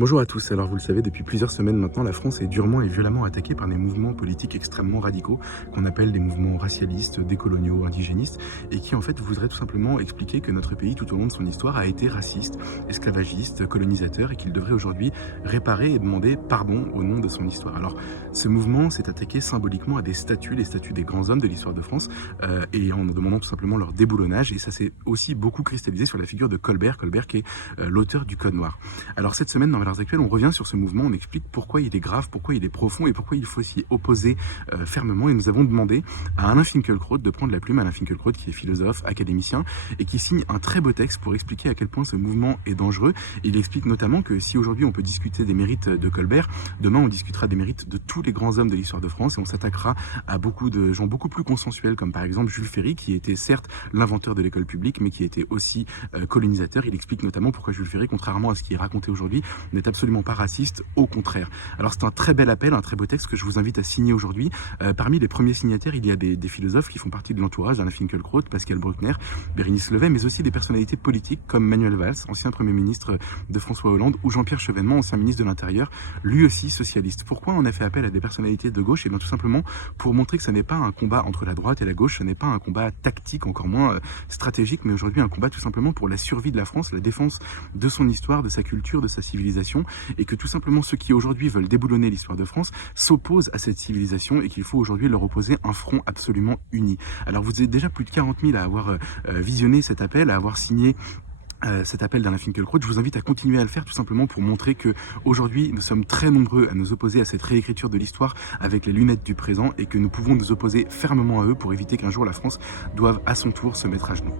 Bonjour à tous. Alors vous le savez, depuis plusieurs semaines maintenant, la France est durement et violemment attaquée par des mouvements politiques extrêmement radicaux qu'on appelle des mouvements racialistes, décoloniaux, indigénistes et qui en fait voudraient tout simplement expliquer que notre pays tout au long de son histoire a été raciste, esclavagiste, colonisateur et qu'il devrait aujourd'hui réparer et demander pardon au nom de son histoire. Alors ce mouvement s'est attaqué symboliquement à des statues, les statues des grands hommes de l'histoire de France et en demandant tout simplement leur déboulonnage et ça s'est aussi beaucoup cristallisé sur la figure de Colbert qui est l'auteur du Code Noir. Alors cette semaine dans Valeurs Actuelles, on revient sur ce mouvement, on explique pourquoi il est grave, pourquoi il est profond et pourquoi il faut s'y opposer fermement. Et nous avons demandé à Alain Finkielkraut de prendre la plume, Alain Finkielkraut qui est philosophe, académicien et qui signe un très beau texte pour expliquer à quel point ce mouvement est dangereux. Et il explique notamment que si aujourd'hui on peut discuter des mérites de Colbert, demain on discutera des mérites de tous les grands hommes de l'histoire de France et on s'attaquera à beaucoup de gens beaucoup plus consensuels comme par exemple Jules Ferry qui était certes l'inventeur de l'école publique mais qui était aussi colonisateur. Il explique notamment pourquoi Jules Ferry, contrairement à ce qui est raconté aujourd'hui, n'est absolument pas raciste, au contraire. Alors c'est un très bel appel, un très beau texte que je vous invite à signer aujourd'hui. Parmi les premiers signataires, il y a des philosophes qui font partie de l'entourage d'Alain Finkielkraut, Pascal Bruckner, Bérénice Levet, mais aussi des personnalités politiques comme Manuel Valls, ancien Premier ministre de François Hollande, ou Jean-Pierre Chevènement, ancien ministre de l'Intérieur, lui aussi socialiste. Pourquoi on a fait appel à des personnalités de gauche? Et bien tout simplement pour montrer que ce n'est pas un combat entre la droite et la gauche, ce n'est pas un combat tactique, encore moins stratégique, mais aujourd'hui un combat tout simplement pour la survie de la France, la défense de son histoire, de sa culture, de sa civilisation, et que tout simplement ceux qui aujourd'hui veulent déboulonner l'histoire de France s'opposent à cette civilisation et qu'il faut aujourd'hui leur opposer un front absolument uni. Alors vous êtes déjà plus de 40 000 à avoir visionné cet appel, à avoir signé cet appel d'Alain Finkielkraut. Je vous invite à continuer à le faire tout simplement pour montrer que aujourd'hui nous sommes très nombreux à nous opposer à cette réécriture de l'histoire avec les lunettes du présent et que nous pouvons nous opposer fermement à eux pour éviter qu'un jour la France doive à son tour se mettre à genoux.